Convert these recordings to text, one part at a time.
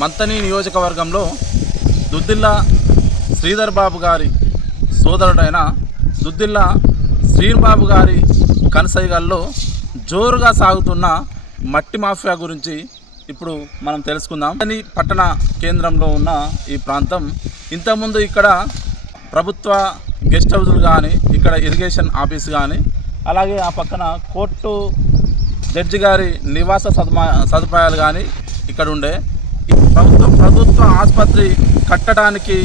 మంతని నియోజకవర్గంలో దుద్దిల్ల శ్రీధర్ బాబు గారి సోదరుడైన దుద్దిల్ల శ్రీబాబు గారి కనసైగల్లో జోరుగా సాగుతున్న మట్టి మాఫియా గురించి ఇప్పుడు మనం తెలుసుకుందాం. అని పట్టణ కేంద్రంలో ఉన్న ఈ ప్రాంతం ఇంతకుముందు ఇక్కడ ప్రభుత్వ గెస్ట్ హౌజులు కానీ ఇక్కడ ఇరిగేషన్ ఆఫీస్ కానీ అలాగే ఆ పక్కన కోర్టు జడ్జి గారి నివాస సదుపాయాలు కానీ ఇక్కడ ఉండే. ప్రభుత్వ ప్రభుత్వ ఆసుపత్రి కట్టడానికి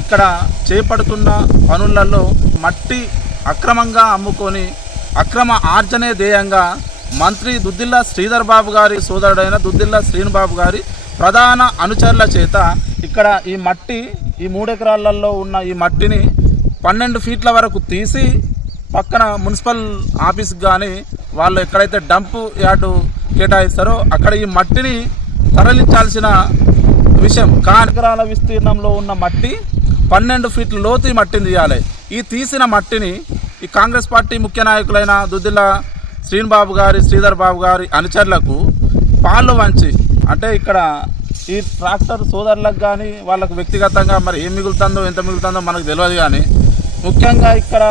ఇక్కడ చేపడుతున్న పనులలో మట్టి అక్రమంగా అమ్ముకొని అక్రమ ఆర్జనే ధ్యేయంగా మంత్రి దుద్దిల్ల శ్రీధర్ బాబు గారి సోదరుడైన దుద్దిల్ల శ్రీనుబాబు గారి ప్రధాన అనుచరుల చేత ఇక్కడ ఈ మట్టి ఈ మూడెకరాలలో ఉన్న ఈ మట్టిని పన్నెండు ఫీట్ల వరకు తీసి పక్కన మున్సిపల్ ఆఫీస్కి కానీ వాళ్ళు ఎక్కడైతే డంప్ యార్డు కేటాయిస్తారో అక్కడ ఈ మట్టిని తరలించాల్సిన విషయం. కానకరాల విస్తీర్ణంలో ఉన్న మట్టి పన్నెండు ఫీట్ల లోతు మట్టిని తీయాలి. ఈ తీసిన మట్టిని ఈ కాంగ్రెస్ పార్టీ ముఖ్య నాయకులైన దుద్దిల్ల శ్రీనిబాబు గారి శ్రీధర్ బాబు గారి అనుచరులకు పాలు వంచి అంటే ఇక్కడ ఈ ట్రాక్టర్ సోదరులకు కానీ వాళ్ళకు వ్యక్తిగతంగా మరి ఏం మిగులుతుందో ఎంత మిగులుతుందో మనకు తెలియదు కానీ ముఖ్యంగా ఇక్కడ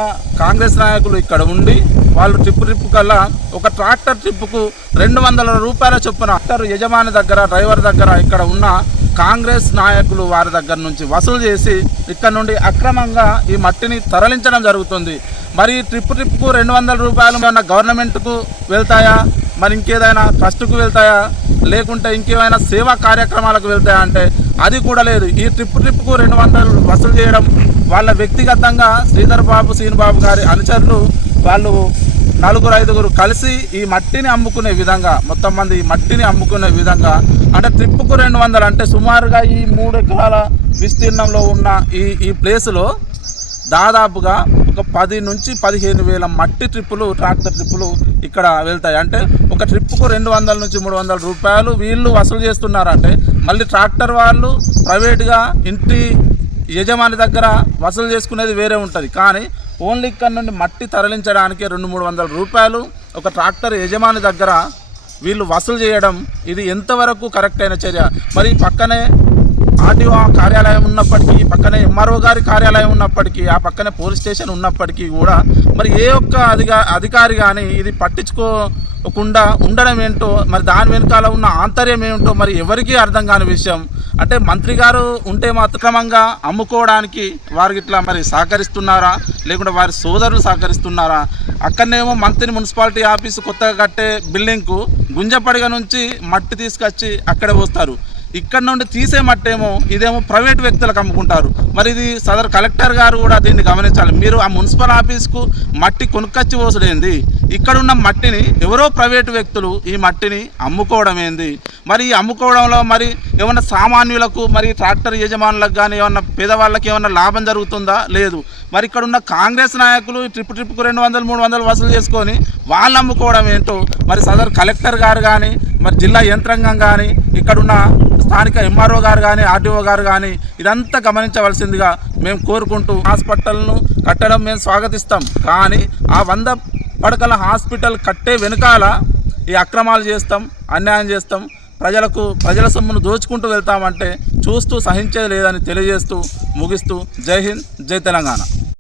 కాంగ్రెస్ నాయకులు ఇక్కడ ఉండి వాళ్ళు ట్రిప్ ట్రిప్ కల్లా ఒక ట్రాక్టర్ ట్రిప్కు రెండు వందల రూపాయల చొప్పున ట్రాక్టర్ యజమాని దగ్గర డ్రైవర్ దగ్గర ఇక్కడ ఉన్న కాంగ్రెస్ నాయకులు వారి దగ్గర నుంచి వసూలు చేసి ఇక్కడ నుండి అక్రమంగా ఈ మట్టిని తరలించడం జరుగుతుంది. మరి ట్రిప్ ట్రిప్కు రెండు వందల రూపాయలు ఏమన్నా గవర్నమెంట్కు వెళ్తాయా? మరి ఇంకేదైనా ట్రస్ట్కు వెళ్తాయా? లేకుంటే ఇంకేమైనా సేవా కార్యక్రమాలకు వెళ్తాయా? అంటే అది కూడా లేదు. ఈ ట్రిప్ ట్రిప్కు రెండు వందలు వసూలు చేయడం వాళ్ళ వ్యక్తిగతంగా శ్రీధర్ బాబు శ్రీను బాబు గారి అనుచరులు వాళ్ళు నలుగురు ఐదుగురు కలిసి ఈ మట్టిని అమ్ముకునే విధంగా మొత్తం మంది ఈ మట్టిని అమ్ముకునే విధంగా అంటే ట్రిప్పుకు రెండు వందలు అంటే సుమారుగా ఈ మూడు ఎకరాల విస్తీర్ణంలో ఉన్న ఈ ఈ ప్లేసులో దాదాపుగా ఒక పది నుంచి పదిహేను వేల మట్టి ట్రిప్పులు ట్రాక్టర్ ట్రిప్పులు ఇక్కడ వెళ్తాయి. అంటే ఒక ట్రిప్పుకు రెండు వందల నుంచి మూడు వందల రూపాయలు వీళ్ళు వసూలు చేస్తున్నారంటే మళ్ళీ ట్రాక్టర్ వాళ్ళు ప్రైవేట్గా ఇంటి యజమాని దగ్గర వసూలు చేసుకునేది వేరే ఉంటుంది. కానీ ఓన్లీ ఇక్కడ నుండి మట్టి తరలించడానికి రెండు మూడు వందల రూపాయలు ఒక ట్రాక్టర్ యజమాని దగ్గర వీళ్ళు వసూలు చేయడం ఇది ఎంతవరకు కరెక్ట్ అయిన చర్య? మరి పక్కనే ఆర్టీఓ కార్యాలయం ఉన్నప్పటికీ పక్కనే ఎంఆర్ఓ గారి కార్యాలయం ఉన్నప్పటికీ ఆ పక్కనే పోలీస్ స్టేషన్ ఉన్నప్పటికీ కూడా మరి ఏ ఒక్క అధిగా అధికారి కానీ ఇది పట్టించుకోకుండా ఉండడం ఏంటో మరి దాని వెనకాల ఉన్న ఆంతర్యం ఏమిటో మరి ఎవరికీ అర్థం కాని విషయం. అంటే మంత్రి గారు ఉంటే మాత్రమంగా అమ్ముకోవడానికి వారికి ఇట్లా మరి సహకరిస్తున్నారా? లేకుంటే వారి సోదరులు సహకరిస్తున్నారా? అక్కడనేమో మంత్రి మున్సిపాలిటీ ఆఫీసు కొత్తగా కట్టే బిల్డింగ్కు గుంజపడిగ నుంచి మట్టి తీసుకొచ్చి అక్కడే పోస్తారు. ఇక్కడ నుండి తీసే మట్టేమో ఇదేమో ప్రైవేట్ వ్యక్తులకు అమ్ముకుంటారు. మరి ఇది సదర్ కలెక్టర్ గారు కూడా దీన్ని గమనించాలి. మీరు ఆ మున్సిపల్ ఆఫీస్కు మట్టి కొనుక్కొచ్చి పోసుడేంది? ఇక్కడున్న మట్టిని ఎవరో ప్రైవేట్ వ్యక్తులు ఈ మట్టిని అమ్ముకోవడం ఏంది? మరి ఈ అమ్ముకోవడంలో మరి ఏమన్నా సామాన్యులకు మరి ట్రాక్టర్ యజమానులకు కానీ ఏమన్నా పేదవాళ్ళకి ఏమన్నా లాభం జరుగుతుందా? లేదు. మరి ఇక్కడ ఉన్న కాంగ్రెస్ నాయకులు ట్రిప్ ట్రిప్కు రెండు వందలు మూడు వందలు వసూలు చేసుకొని వాళ్ళు అమ్ముకోవడం ఏంటో మరి సదర్ కలెక్టర్ గారు కానీ మరి జిల్లా యంత్రాంగం కానీ ఇక్కడున్న స్థానిక ఎంఆర్ఓ గారు కానీ ఆర్డీఓ గారు కానీ ఇదంతా గమనించవలసిందిగా మేము కోరుకుంటూ హాస్పిటల్ను కట్టడం మేము స్వాగతిస్తాం. కానీ ఆ వంద పడకల హాస్పిటల్ కట్టే వెనుకాల ఈ అక్రమాలు చేస్తాం అన్యాయం చేస్తాం. ప్రజలకు ప్రజల సొమ్మును దోచుకుంటూ వెళ్తామంటే చూస్తూ సహించేది లేదని తెలియజేస్తూ ముగిస్తూ జై హింద్ జై తెలంగాణ.